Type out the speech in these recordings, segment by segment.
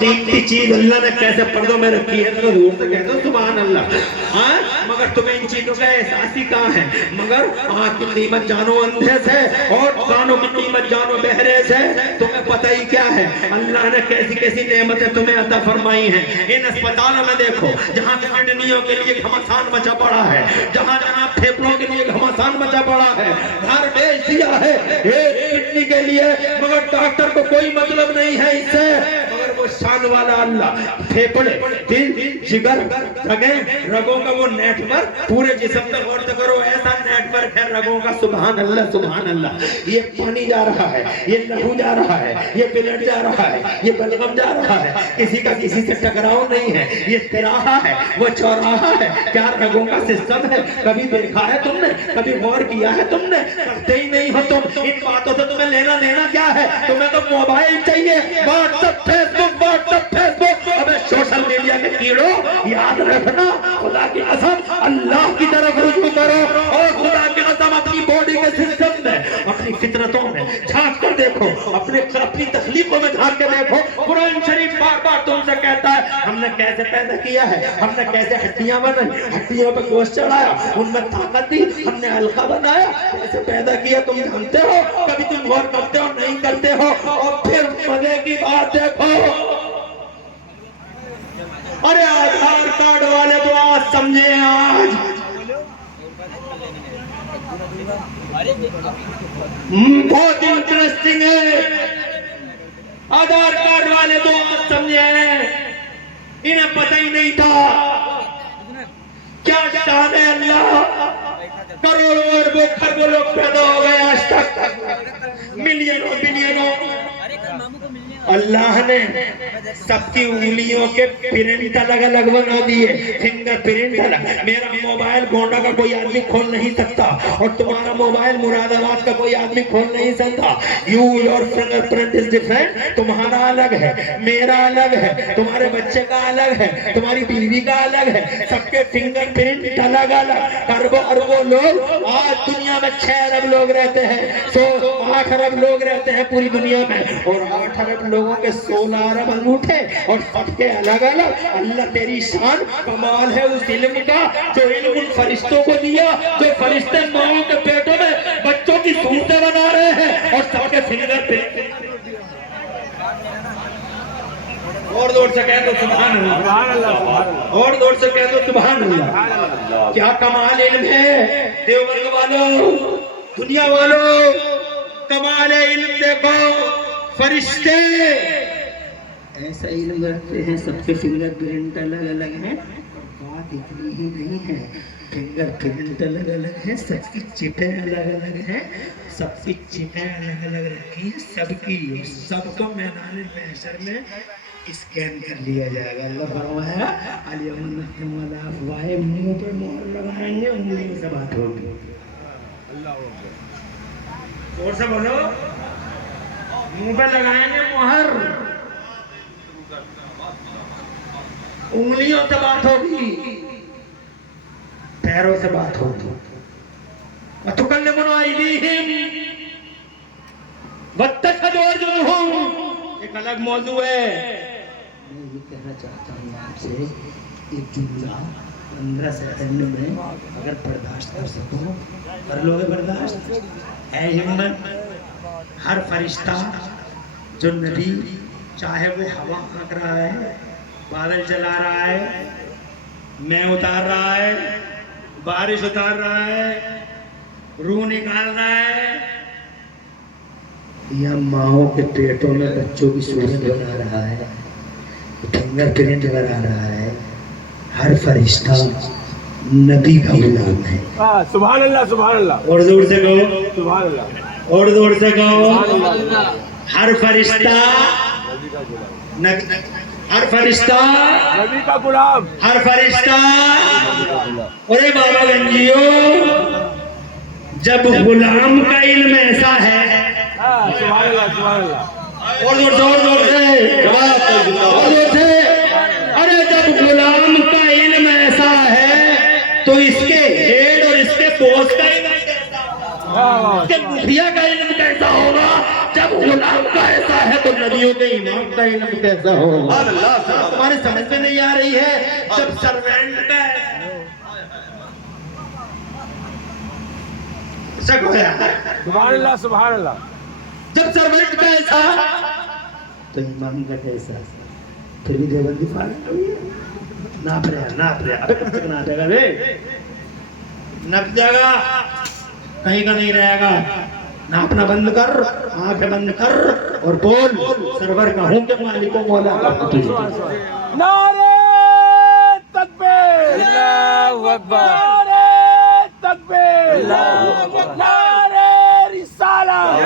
कीमती चीज अल्लाह ने कैसे पर्दों में रखी है तो दूर से कह दो सुभान अल्लाह। हाँ, मगर तुम्हें इन चीजों का एहसास ही कहाँ है। मगर आँख की कीमत जानो अंधे से और कानों की कीमत जानो बहरे से। तुम्हें पता ही क्या है अल्लाह ने कैसी कैसी नेमतें तुम्हें अता फरमाई हैं। इन अस्पतालों में देखो जहाँ किडनियों के लिए घमासान मचा पड़ा है, जहाँ जहाँ फेफड़ों के लिए घमासान मचा पड़ा है, घर बेच दिया है एक किडनी के लिए, मगर डॉक्टर को कोई मतलब नहीं है इससे। मगर वो शान वाला अल्लाह फेफड़े, दिल, जिगर, रगों का वो नेटवर्क पूरे जिस्म तक गौर करो, ऐसा नेटवर्क है रगों का। सुभान अल्लाह सुभान अल्लाह। ये पानी जा रहा है, ये लहू जा रहा है, ये ब्लड जा रहा है, ये बलगम जा रहा है, किसी का किसी से टकराव नहीं है। ये तिराहा है, वो चौराहा है, क्या रगों का सिस्टम है। कभी देखा है तुमने, कभी गौर किया है तुमने? करते ही नहीं हो तुम। इन बातों से तुम्हें लेना देना क्या है? तुम्हें तो मोबाइल चाहिए, व्हाट्सएप फेसबुक, व्हाट्सएप फेसबुक। अबे सोशल मीडिया के कीड़ो, याद रखना खुदा की कसम अल्लाह की तरफ रुजू करो और खुदा की कसम अपनी बॉडी के सिस्टम में, अपनी फितरतों में झांक कर देखो, अपनी तख्लीकों में झांक के देखो। कुरान शरीफ बार बार तुमसे कहता है हमने कैसे पैदा किया है, हमने कैसे हड्डियां बनाई, हड्डियों पर गोश्त चढ़ाया, उनमें ताकत दी, हमने हल्का बनाया, कैसे पैदा किया तुम जानते हो? कभी तुम गौर करते हो? नहीं करते हो। और फिर मजे की बात देखो, अरे आधार कार्ड वाले तो आज समझे, आज बहुत इंटरेस्टिंग है। आधार कार्ड वाले तो आज समझे हैं, इन्हें पता ही नहीं था क्या चाहे अल्लाह। करोड़ों अरबों खरबों लोग पैदा हो गए आज तक, मिलियनों बिलियनों। अल्लाह ने सबकी उंगलियों के प्रिंट अलग अलग बना दिए, फिंगर प्रिंट अलग। मेरा मोबाइल गोंडा का कोई आदमी खोल नहीं सकता और तुम्हारा मोबाइल मुरादाबाद का कोई आदमी खोल नहीं सकता। Your finger print is different. तुम्हारा अलग है, मेरा अलग है, तुम्हारे बच्चे का अलग है, तुम्हारी बीवी का अलग है, सबके फिंगर प्रिंट अलग अलग। अरबों अरबों लोग आज दुनिया में 6 अरब लोग रहते हैं, 8 अरब लोग रहते हैं पूरी दुनिया में, और 8 अरब लोगों के 16 अरब अंगूठे और सबके अलग अलग। अल्लाह तेरी शान कमाल है उस इल्म का जो इल्म उन फरिश्तों को दिया, जो फरिश्ते माओं के पेटों में बच्चों की सूरतें बना रहे हैं और सबके फिंगर प्रिंट। और जोर से कह दो सुभान अल्लाह, और जोर से कह दो सुभान अल्लाह। क्या कमाल इल्म है देवबंद वालों, दुनिया वालों, कमाल इल्म देखो। फरिश्ते ऐसा इल्म रखते हैं, सबके फिंगर प्रिंट अलग अलग हैं। बात इतनी ही नहीं है, फिंगर प्रिंट अलग अलग है, सबकी चिटें अलग अलग हैं, सबकी चिटें अलग अलग रखी हैं, सबकी सबको मैदान महशर में स्कैन कर लिया जाएगा। अल्लाह फरमाया अलियम मुंह पे मोहर लगाएंगे, उंगली से बात होगी। और से बोलो, मुंह पे लगाएंगे मोहर, उंगलियों से बात होगी, पैरों से बात होगी। एक अलग मौजू है। मैं ये कहना चाहता हूँ आपसे, एक जुमला 15 सेकंड में अगर बर्दाश्त कर सको कर लोगे बर्दाश्त? है हिम्मत? हर फरिश्ता जो नबी, चाहे वो हवा हाँक रहा है, बादल जला रहा है, मैं उतार रहा है, बारिश उतार रहा है, रूह निकाल रहा है, या माओं के पेटों में बच्चों की सूरत बना रहा है, फिंगर प्रिंट बना रहा है, हर फरिश्ता नबी का गुलाम है। सुभान अल्लाह सुभान अल्लाह। और जोर से कहो सुभान अल्लाह, और जोर से कहो। हर फरिश्ता हर फरिश्ता नबी का गुलाम, हर फरिश्ता। अरे बाबा गंजियो, जब गुलाम का इल्म ऐसा है, सुभान अल्लाह सुभान अल्लाह। और जोर से, अरे जब गुलाम का इल्म ऐसा है तो इसके हेड और इसके बोस का इल्म कैसा, इसके मुखिया का इल्म कैसा होगा? जब गुलाम का ऐसा है तो नबियों के इमाम का इल्म कैसा होगा? तुम्हारी समझ में नहीं आ रही है? जब सर्वेंट का शक हो यार, सुभान अल्लाह सुभान अल्लाह। जब सर्वेंट का ऐसा तो इमाम का कैसा? फिर भी देवबंदी फाड़ नाप रहे अबे कब तक नापेगा बे? नप जाएगा, कहीं का नहीं रहेगा। नापना बंद कर, आंखें बंद कर और बोल, सरवर का हूं के मालिकों मौला का हूं तुझे। नारे तकबीर, अल्लाहू अकबर, नारे तकबीर, अल्लाहू अकबर, नारे रिसालत,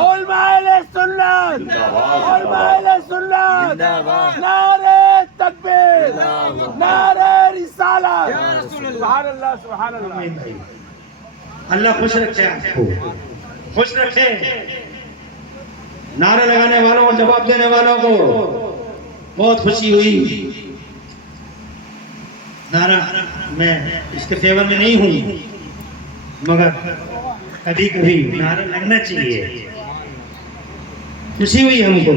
उलमा अहले सुन्नत, उलमा अहले सुन्नत, नारे तकबीर, नारे रिसालत। सुभान अल्लाह सुभान अल्लाह। अल्लाह खुश रखे आपको, खुश रखे। नारे लगाने वालों और जवाब देने वालों को बहुत खुशी हुई। नारा मैं इसके फेवर में नहीं हूं, मगर कभी कभी नारा लगना चाहिए। खुशी हुई हमको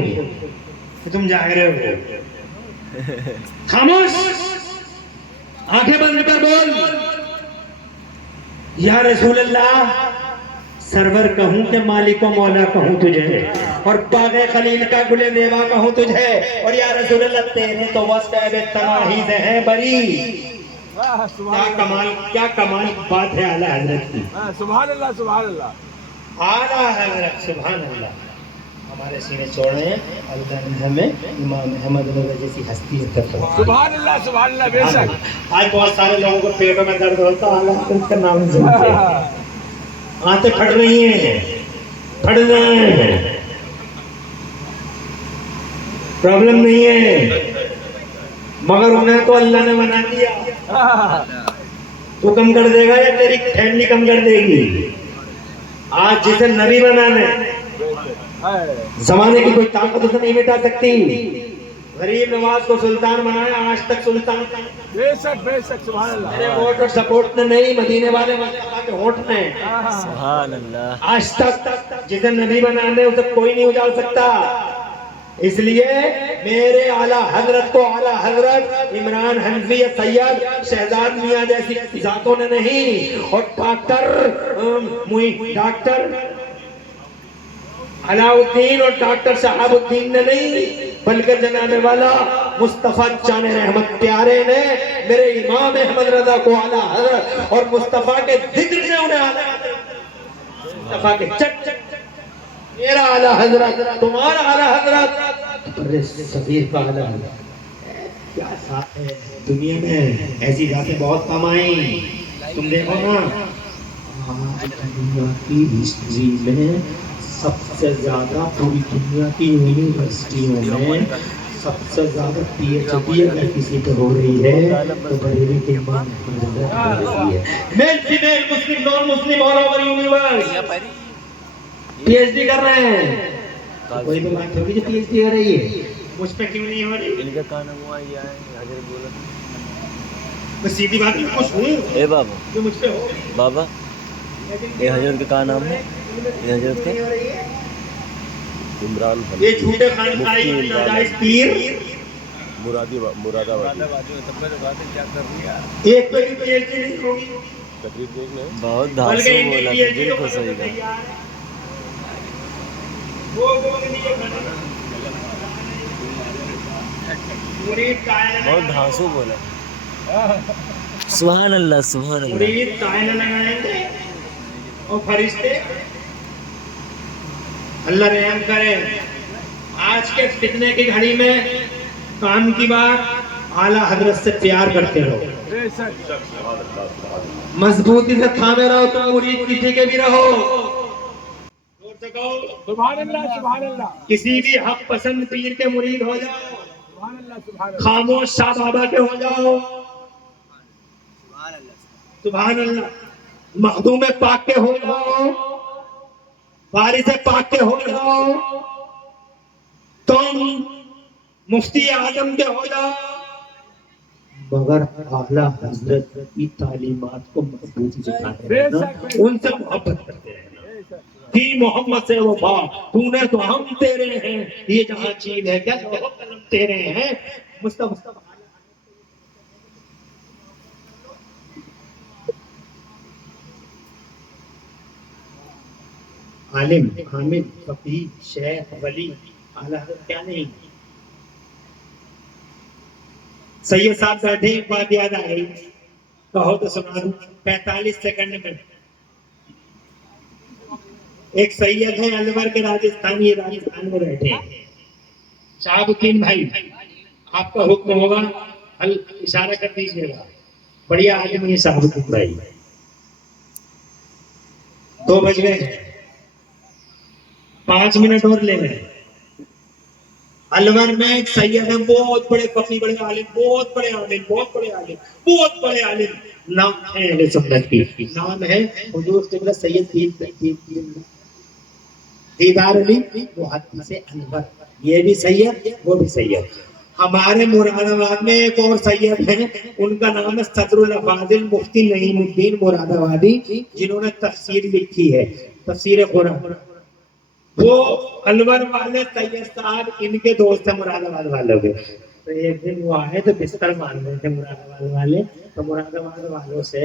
कि तुम जाग रहे हो। खामोश, आंखें बंद कर बोल, या रसूल अल्लाह, सरवर कहूं के मालिको मौला कहूं तुझे, और बागे खलील का गुले मेवा कहूं तुझे, और या रसूल अल्लाह तेरे तो वस्ते तनाही से है बरी। क्या कमाल बात है आला हजरत की। सुभान अल्लाह सुभान अल्लाह। आला हजरत सुभान अल्लाह हमारे सीने छोड़े। अल्लाह ने हमें इमाम अहमद रज़ा जैसी हस्ती अता फरमाई। सुभान अल्लाह बेशक। आज बहुत सारे लोगों को पेटों में दर्द होता है, आला हजरत का नाम सुनते आंखें फट रही हैं, फट रहे हैं, प्रॉब्लम नहीं है, मगर उन्हें तो अल्लाह ने बना दिया। तू कम कर देगा या तेरी फैमिली कम कर देगी? आज जिसे नबी बनाने जमाने की कोई ताकत उसे नहीं मिटा सकती। गरीब नवाज को सुल्तान बनाया, आज तक सुल्तान। बेशक बेशक सुभान अल्लाह। मेरे वोट और सपोर्ट ने नहीं, मदीने वाले मुस्तफा के होठ ने। सुभान अल्लाह। आज तक जिसे नबी बनाने उसे कोई नहीं उजाड़ सकता। इसलिए मेरे आला हजरत को आला हजरत इमरान हनफी या सैयद शहजाद मियां जैसी जातों ने नहीं, और डॉक्टर अलाउद्दीन और डॉक्टर शहाबुद्दीन ने नहीं, बल्कि जनाबे वाला मुस्तफा जाने रहमत प्यारे ने मेरे इमाम अहमद रजा को आला हजरत, और मुस्तफा के जिक्र ने उन्हें आला हजरत, मुस्तफा के चक चक मेरा आला हजरत, तुम्हारा आला हजरत, सबीर का आला हजरत। क्या साथ है दुनिया में, ऐसी बातें बहुत कम आई। तुम देखो ना, दुनिया की हिस्ट्री में सबसे ज्यादा, पूरी दुनिया की यूनिवर्सिटियों में सबसे ज्यादा PhD अगर किसी पे हो रही है तो बरेली के इमाम अहमद रजा हो रही है। Male female Muslim non Muslim all over universe PhD कर रहे हैं। तो कोई तो बात होगी जो PhD हो रही है, मुझ पे क्यों नहीं हो रही? इनका कान हुआ या हजरत बोला मैं सीधी बात में खुश हूँ ए बाबा, जो मुझ पे हो। बाबा ये हजरत का नाम है, ये हजरत के इमरान ये झूठे खानसाई नाजायज पीर मुरादाबाद एक पे भी PhD नहीं होगी। बहुत धांसू बोला था, दिल को सही का। बहुत धांसू बोला। सुभान अल्लाह सुभान अल्लाह। मुरीद कायन लगाएंगे और फरिश्ते अल्लाह रहम करे। आज के फितने की घड़ी में काम की बात, आला हजरत से प्यार करते रहो, मजबूती से थामे रहो, तो मुरीद किसी के भी रहो। सुभान अल्लाह। किसी भी हक पसंद पीर के मुरीद हो जाओ, सुभान अल्लाह। खामोश शाह बाबा के हो जाओ, सुभान अल्लाह। मखदूम पाक के हो जाओ, वारिस पाक के हो जाओ, तुम मुफ्ती आजम के हो जाओ, मगर आला हजरत की तालीमात को मजबूती से खाते रहना, उनसे मोहब्बत करते रहना। थी मोहम्मद से वफा, तूने तो हम तेरे हैं, ये जहां चीज है क्या तो कलम तेरे हैं। मुस्तफा आलिम, हामिद, फकीह, शेख, वली, आला हज़रत क्या नहीं। सैयद साहब बैठे, एक बात याद आ गई, कहो तो सुना दूं 45 सेकंड में। एक सैयद है अलवर के राजस्थानी, राजस्थान में बैठे हैं, शाहबुद्दीन भाई, आपका हुक्म होगा, हल इशारा कर दीजिएगा। बढ़िया आलिम है शाहबुद्दीन भाई। 2 बज गए हैं, 5 मिनट और ले लें। अलवर में एक सैयद है, बहुत बड़े फकीह, बड़े आलिम, बहुत बड़े आलिम, बहुत बड़े आलिम, बहुत बड़े आलिम। नाम है अहले सुन्नत की, नाम है हुजूर क़िबला सैयद दीदार अली मुहद्दिस अलवर। ये भी सैयद, वो भी सैयद। हमारे मुरादाबाद में एक और सैयद है, उनका नाम है सदरुल फाजिल मुफ्ती नईमुद्दीन मुरादाबादी, जिन्होंने तफसीर लिखी है, तफसीर कुरान। वो अलवर वाले सैयद साहब इनके दोस्त है मुरादाबाद वालों के। तो एक दिन वो आए तो बिस्तर मान रहे थे मुरादाबाद वाले, तो मुरादाबाद वालों से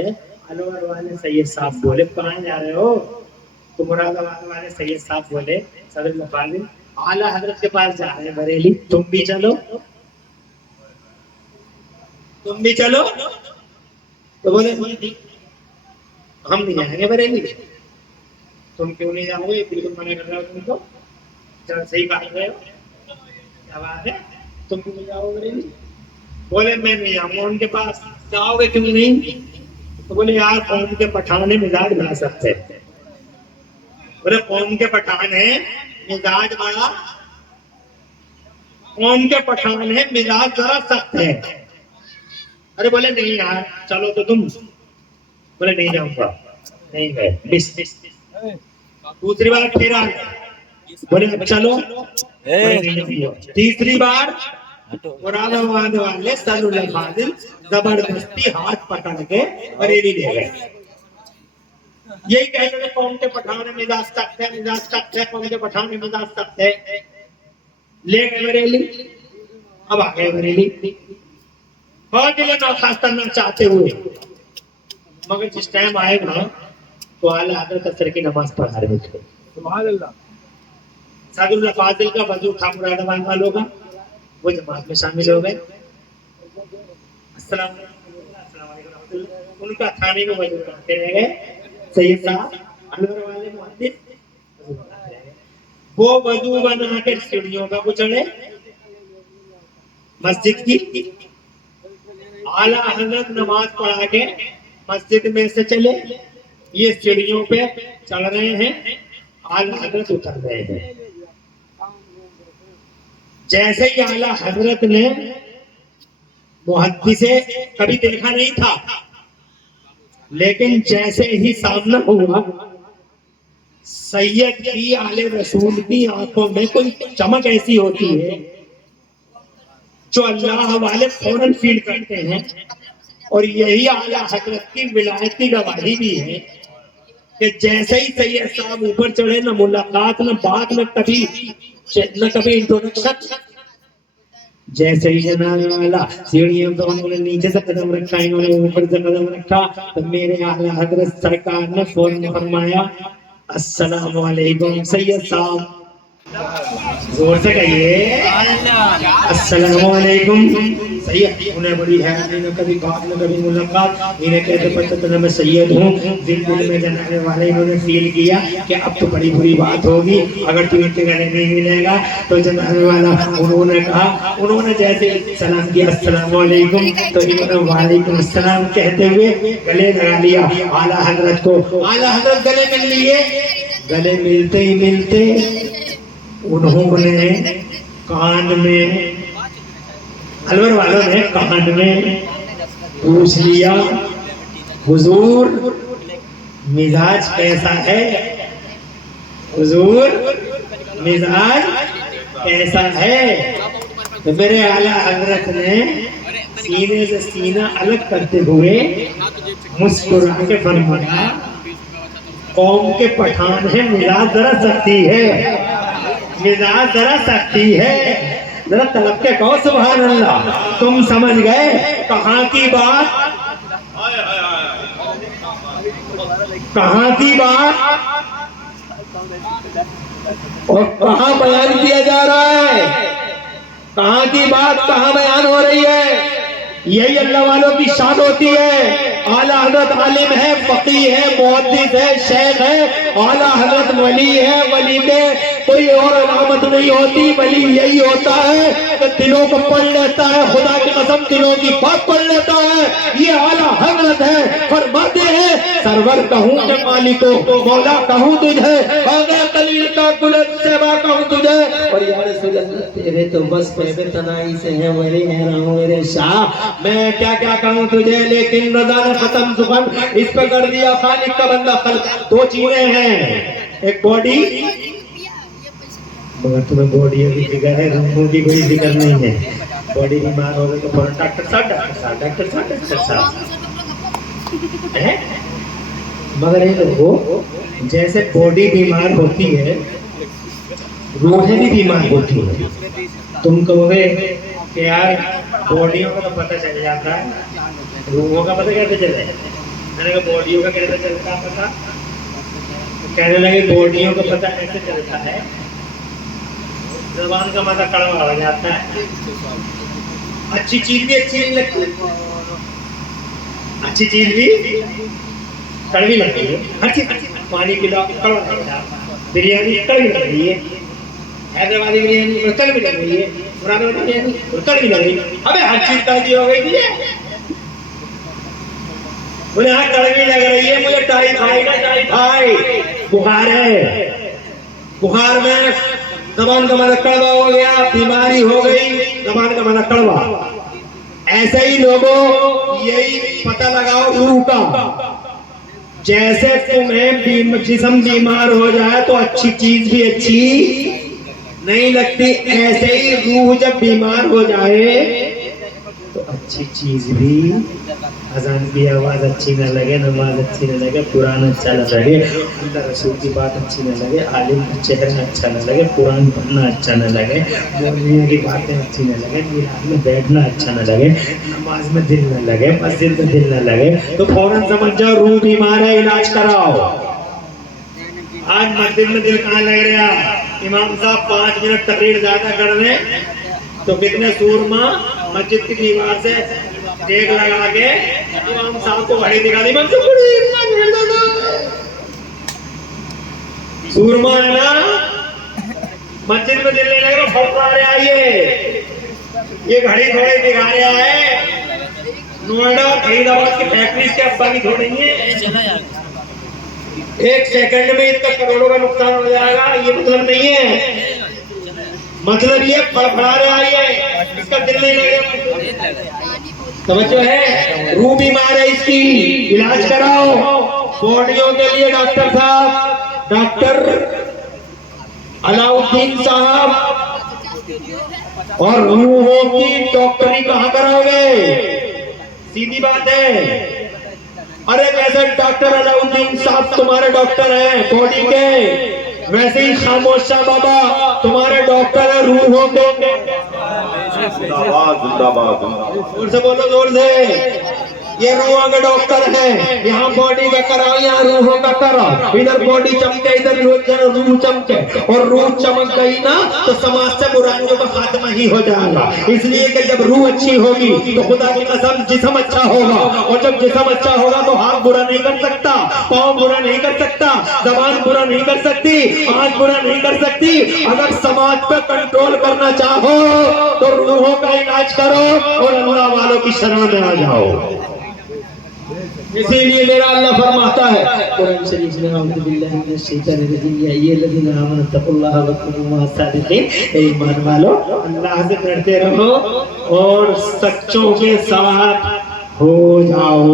अलवर वाले सैयद साहब बोले कहाँ जा रहे हो? तो मुरादाबाद वाले सैयद साहब बोले सदरुल फाजिल आला हजरत के पास जा रहे हैं बरेली, तुम भी चलो, तुम भी चलो। तो बोले हम नहीं जाएंगे बरेली। तुम क्यों नहीं जाओगे? बिल्कुल मना कर रहे हो तुमको, चल सही बात रहे हो, क्या बात है, तुम क्यों नहीं जाओगे बरेली? बोले मैं नहीं जाऊंगा उनके पास। जाओगे क्यों नहीं? तो बोले यार कौम के पठान है, मिजाज बना सकते। बोले कौम के पठान है, मिजाज बड़ा, कौम के पठान है, मिजाज जरा सख्त है। अरे बोले नहीं यार चलो तो तुम। बोले नहीं जाऊंगा, नहीं गए। दूसरी बार फिर आ गए, बोले अब चलो, बोले नहीं जाऊंगा। तीसरी बार मुरादाबाद वाले सदरुल फाजिल जबरदस्ती हाथ पकड़ के बरेली ले गए। यही कह रहे कौम के पठान है, मिजाज सख्त है, मिजाज सख्त है, कौम के पठान है, मिजाज सख्त है। ले गए बरेली। अब आ गए बरेली, बहुत दिल नौखास्त करना चाहते हुए, मगर जिस टाइम आएगा तो आला हज़रत असर की नमाज पढ़ा रहे थे। सुभान अल्लाह। सदरुल फाजिल का वजू था मुरादाबाद वालों का, वो जमात में शामिल हो गए। अस्सलाम वालेकुम, उनका थाने में वजू करते रह गए। सैयद साहब अलवर वाले मुहद्दिस, वो वजू बना के सीढ़ियों का चढ़े मस्जिद की। आला हज़रत नमाज पढ़ा के मस्जिद में से चले, ये सीढ़ियों पे चढ़ रहे हैं, आला हज़रत उतर रहे हैं। जैसे ही आला हज़रत ने मुहद्दिसे कभी देखा नहीं था, लेकिन जैसे ही सामना हुआ, सैयद की आले रसूल की आंखों में कोई चमक ऐसी होती है जो अल्लाह वाले फौरन फील करते हैं। और यही आला हज़रत की विलायत की गवाही भी है कि जैसे ही सैयद साहब ऊपर चढ़े, न मुलाकात, न बात, न कभी इंट्रोडक्शन, जैसे ही जनाब वाला सीढ़ियों पर उन्होंने नीचे से कदम रखा, इन्होंने ऊपर से कदम रखा, तो मेरे आला हज़रत सरकार ने फौरन फरमाया अस्सलाम वालेकुम सैयद साहब। जोर से कहिए अस्सलाम वालेकुम सैयद। उन्हें बड़ी हैरानी, न कभी बात न कभी मुलाकात, इन्हें कैसे पता चला मैं सैयद हूँ। दिल में जनाने वाले इन्होंने फील किया कि अब तो बड़ी बुरी बात होगी अगर तुम्हें गले नहीं मिलेगा। तो जनाने वाला उन्होंने कहा, उन्होंने जैसे सलाम किया अस्सलाम वालेकुम, तो इन्होंने वालेकुम अस्सलाम कहते हुए गले लगा लिया आला हज़रत को। आला हज़रत गले मिल लिए। गले मिलते ही मिलते उन्होंने कान में, अलवर वालों ने कान में पूछ लिया हुजूर मिजाज कैसा है? हुजूर मिजाज कैसा है? तो मेरे आला हज़रत ने सीने से सीना अलग करते हुए मुस्कुरा के फरमाया कौम के पठान है, मिजाज जरा सख्ती है, मिजाज जरा सख्ती है, जरा तलब के कहो सुभान अल्लाह। तुम समझ गए कहाँ की बात, कहाँ की बात और कहाँ बयान किया जा रहा है, कहाँ की बात कहाँ बयान हो रही है। यही अल्लाह वालों की शान होती है। आला हजरत आलिम है, फकीह है, मुहद्दिस है, शेख है, आला हजरत वली है, वली में कोई और अलामत नहीं होती, वली यही होता है कि दिलों को पढ़ लेता है, खुदा की कसम दिलों की बात पढ़ लेता है, ये आला हजरत है। फरमाते हैं सरवर कहूँ के मालिको, मौला कहूँ तुझे, बाग़े कलील का गुलत सेवा कहूँ तुझे। और यार तेरे तो बस पैबे तनाई से है, मेरे रहूं मेरे शाह, मैं क्या क्या कहूँ तुझे, लेकिन रज़ा ने खत्म सुखन इस पे कर दिया। खालिक का बंदा खल्क। दो चीजें हैं, एक बॉडी, मगर तुम्हें बॉडी की फिक्र है, रूहों की कोई फिक्र नहीं है। बॉडी बीमार हो गई तो फौरन डॉक्टर साहब, डॉक्टर साहब, डॉक्टर साहब, डॉक्टर साहब है। मगर ये देखो, जैसे बॉडी बीमार होती है, रूहें भी बीमार होती है। तुम कहोगे कि यार बॉडियों का तो पता चल जाता है, रूहों का पता कैसे चले। मैंने कहा बॉडियों का कैसे चलता है पता, कहने लगे बॉडियों का पता कैसे चलता है, ज़बान का मजा कड़वा हो जाता है। अच्छी चीज भी अच्छी नहीं लगती, अच्छी चीज भी कड़वी लगती है। हर चीज पानी पिलाओ कड़वा लगता है, बिरयानी कड़वी लग रही है, हैदराबादी बिरयानी कड़वी लग रही है, मुरादाबादी बिरयानी कड़वी लग रही है। अबे हर चीज कड़वी हो गई थी। बोले हाँ कड़वी लग रही है, मुझे टाइफाइड बुखार है, बुखार में ज़बान का मजा कड़वा हो गया, बीमारी हो गई, ज़बान का मजा कड़वा। ऐसे ही लोगों यही पता लगाओ रूह का। जैसे तुम्हें जिस्म बीमार हो जाए तो अच्छी चीज भी अच्छी नहीं लगती, ऐसे ही रूह जब बीमार हो जाए तो अच्छी चीज भी, अजान की आवाज अच्छी न लगे, नमाज अच्छी न लगे, कुरान अच्छा न लगे, अल्लाह रसूल की बात अच्छी न लगे, आलिम का चेहरा अच्छा न लगे, कुरान पढ़ना अच्छा न लगे, मौलवियों की बातें अच्छी न लगे, मीराब में बैठना अच्छा न लगे, नमाज में दिल न लगे, मस्जिद में दिल न लगे, तो फौरन समझ जाओ रूह बीमार है, इलाज कराओ। आज मस्जिद में दिल कहाँ लग रहा, इमाम साहब 5 मिनट तकरीर ज्यादा कर रहे तो कितने सूरमा मस्जिद की दीवार से टेक लगा के इमाम साहब को घड़ी दिखा दी, सूरमा है ना, मस्जिद में दिल नहीं लग रहा, फौकारे आइए, ये घड़ी थोड़ी दिखा रहा है, नोएडा और फरीदाबाद की फैक्ट्री के अब्बा की थोड़ी है, 1 सेकंड में इतना करोड़ों का नुकसान हो जाएगा, ये मतलब नहीं है। मतलब ये फड़फड़ा रहा है, इसका दिल नहीं लगेगा, समझो है, रूह बीमार है इसकी, इलाज कराओ। बॉडियों के लिए डॉक्टर साहब, डॉक्टर अलाउद्दीन साहब, और रूहों की डॉक्टरी कहाँ कराओगे, सीधी बात है। अरे कैसे डॉक्टर अलाउद्दीन साहब तुम्हारे डॉक्टर हैं बॉडी के, वैसे ही खामोश शाह बाबा तुम्हारे डॉक्टर है रूहों के। जिंदाबाद जिंदाबाद, जोर से बोलो, जोर से। ये रूहों के डॉक्टर हैं, यहाँ बॉडी का कराओ, यहाँ रूहों का कराओ। इधर बॉडी चमके, इधर रूह चमके, और रूह चमक गई ना तो समाज से बुराइयों का खात्मा ही हो जाएगा। इसलिए कि जब रूह अच्छी होगी तो खुदा की कसम जिस्म अच्छा होगा, और जब जिस्म अच्छा होगा तो हाथ बुरा नहीं कर सकता, पाँव बुरा नहीं कर सकता, जबान बुरा नहीं कर सकती, आँख बुरा नहीं कर सकती। अगर समाज पे कंट्रोल करना चाहो तो रूहों का इलाज करो और अल्लाह वालों की शरण में आ जाओ। इसीलिए मेरा अल्लाह फरमाता है कुरान शरीफ में, अऊज़ु बिल्लाहि मिनश शैतानिर रजीम, या अय्युहल्लज़ीना आमनू तक़ुल्लाहा व कूनू मअस सादिक़ीन, ए ईमान वालों अल्लाह से डरते रहो और सच्चों के साथ हो जाओ,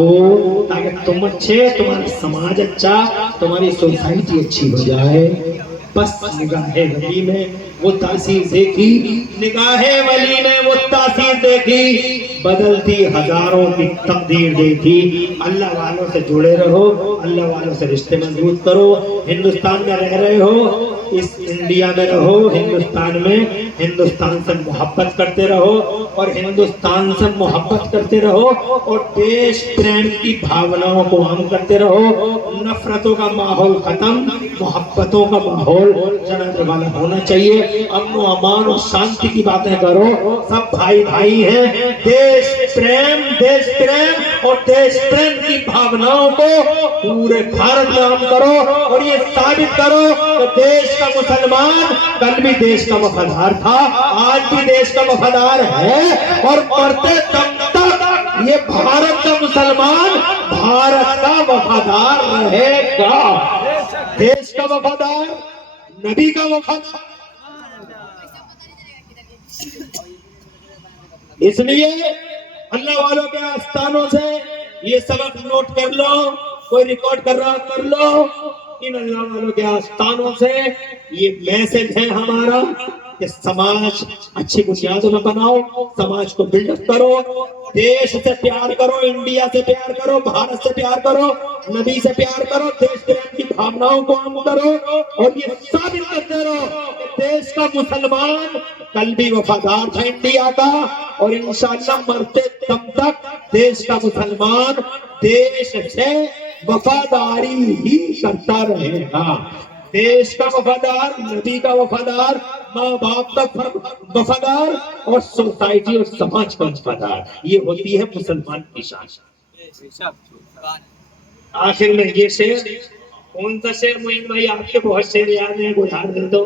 ताकि तुम अच्छे, तुम्हारा समाज अच्छा, तुम्हारी सोसाइटी अच्छी हो जाए। बस निगाहे वली में वो तासीर देखी, निगाहे वली में वो तासीर देखी, बदलती हजारों की तकदीर देखी। अल्लाह वालों से जुड़े रहो, अल्लाह वालों से रिश्ते मजबूत करो। हिंदुस्तान में रह रहे हो, इस इंडिया में रहो, हिंदुस्तान में हिंदुस्तान से मोहब्बत करते रहो और हिंदुस्तान से मोहब्बत करते रहो और देश प्रेम की भावनाओं को आम करते रहो। नफरतों का माहौल खत्म, मोहब्बतों का माहौल जनाने वाला होना चाहिए। अमन अमान और शांति की बातें करो, सब भाई भाई हैं। देश प्रेम और देश प्रेम की भावनाओं को पूरे भारत में आम करो और ये साबित करो कि देश का मुसलमान कल भी देश का वफादार था, आज भी देश का वफादार है और बढ़ते दम तक ये भारत का मुसलमान भारत का वफादार रहेगा। देश का वफादार, नबी का वफादार। इसलिए अल्लाह वालों के आस्थानों से ये सबक नोट कर लो, कोई रिकॉर्ड कर रहा कर लो। इन अल्लाह वालों के आस्थानों से ये मैसेज है हमारा कि समाज अच्छी बुनियादों में बनाओ, समाज को बिल्डअप करो, देश से प्यार करो, इंडिया से प्यार करो, भारत से प्यार करो, नबी से प्यार करो, देश प्रेम की भावनाओं को आम करो और ये साबित करते रहो कि देश का मुसलमान कल भी वफादार था इंडिया का और इंशाअल्लाह मरते दम तक देश का मुसलमान देश से वफादारी ही करता रहेगा। देश का वफादार, नबी का वफादार, माँ बाप का वफादार और सोसाइटी और समाज का वफादार, ये होती है मुसलमान की शान। आखिर में ये शेर, कौन सा शेर मोइन भाई? आपके बहुत शेर याद है, उधार दे दो।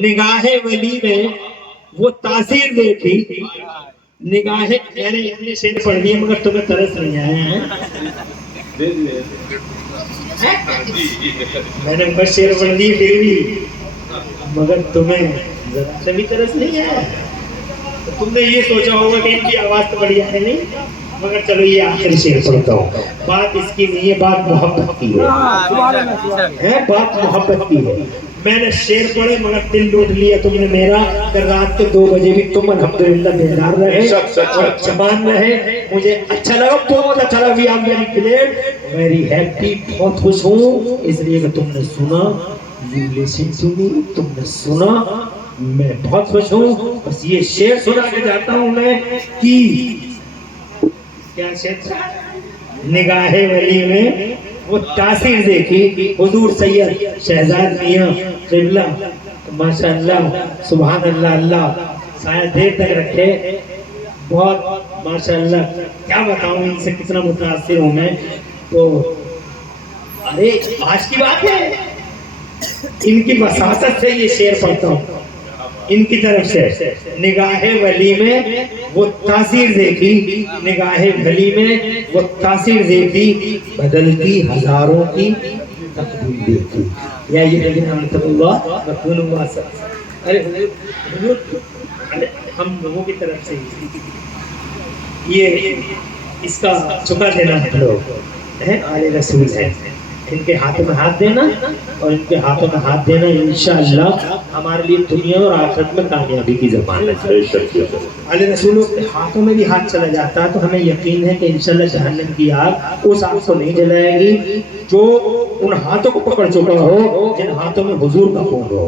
निगाहे वली में वो तासीर देखी, निगाहे, मैंने शेर पढ़ दिया मगर तुम्हें तरस नहीं आया है। मैंने बस शेर पढ़ दिए फिर भी, मगर तुम्हें जरा से भी तरस नहीं है। तो तुमने ये सोचा होगा कि इनकी आवाज तो बढ़िया है नहीं, मगर चलो ये आखिरी शेर पढ़ता हूँ। बात इसकी नहीं है, बात मोहब्बत की है, बात मोहब्बत की है। मैंने शेर पढ़े मगर दिल लूट लिया तुमने मेरा, कि रात के 2 बजे भी तुम अल्हम्दुलिल्लाह बेदार रहे और जबान रहे। मुझे अच्छा लगा, बहुत अच्छा लगा। We are very glad, very happy, बहुत खुश हूँ इसलिए कि तुमने सुना, यू लिसन टू मी, तुमने सुना, मैं बहुत खुश हूँ। बस ये शेर सुना के जाता हूँ मैं कि क्या शेर था? निगाहे वली में वो तासीर देखी, हुजूर सैयद शहजाद मियां क़िबला, माशाअल्लाह, सुभान अल्लाह, अल्लाह शायद देर तक रखे। बहुत माशाअल्लाह, क्या बताऊं इनसे कितना मुतासिर हूं मैं। तो अरे आज की बात है, इनकी वसासत से ये शेर पढ़ता हूं इनकी तरफ से। निगाहे वली में वो तासीर देखी, निगाहे वली में वो तासीर देखी, बदलती हजारों की तकदीर देखी। या ये अरे हम लोगों की तरफ से ये इसका चुका देना हम लोग है, आले रसूल है। इनके हाथों में हाथ देना और इनके हाथों में हाथ देना इंशाअल्लाह हमारे लिए दुनिया और आखिरत में कामयाबी की ज़मानत है। आले रसूलों के हाथों में भी हाथ चला जाता है तो हमें यकीन है कि इंशाअल्लाह जहन्नम की आग उस आग को नहीं जलाएगी जो उन हाथों को पकड़ चुका हो, जिन हाथों में हुजूर का खून हो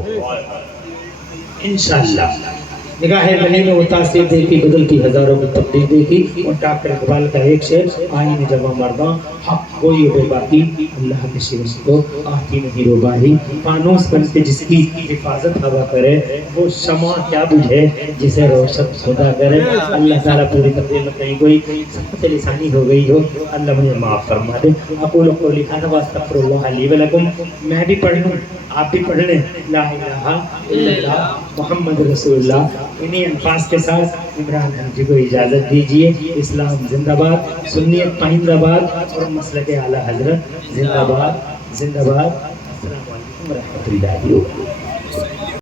इंशाअल्लाह। निगाहे वली में वो तासीर देखी, बदलती हजारों की तब्दील देखी। और डॉक्टर इकबाल का एक शेर, आईने जवा मर्दा हक कोई बेबाकी, अल्लाह के शेर को आती नहीं रोबाही। फानूस बन के जिसकी हिफाजत हवा करे, वो शमा क्या बुझे जिसे रोशन खुदा करे। अल्लाह ताला पूरी तकदीर में कहीं कोई सख्त लिसानी हो गई हो, अल्लाह मुझे माफ़ फरमा दे। अक़ूलु क़ौली हाज़ा व अस्तग़फ़िरुल्लाह ली व लकुम। मैं भी पढ़ लूँ, आप भी पढ़ लें, ला इलाहा इल्लल्लाह मुहम्मद रसूलुल्लाह। इन्हीं अल्फाज के साथ इमरान खान जी को इजाज़त दीजिए। इस्लाम जिंदाबाद, सुन्नियत पाइंदाबाद और मसलक आला हजरत जिंदाबाद जिंदाबाद। अस्सलामु अलैकुम व रहमतुल्लाहि व बरकातहू।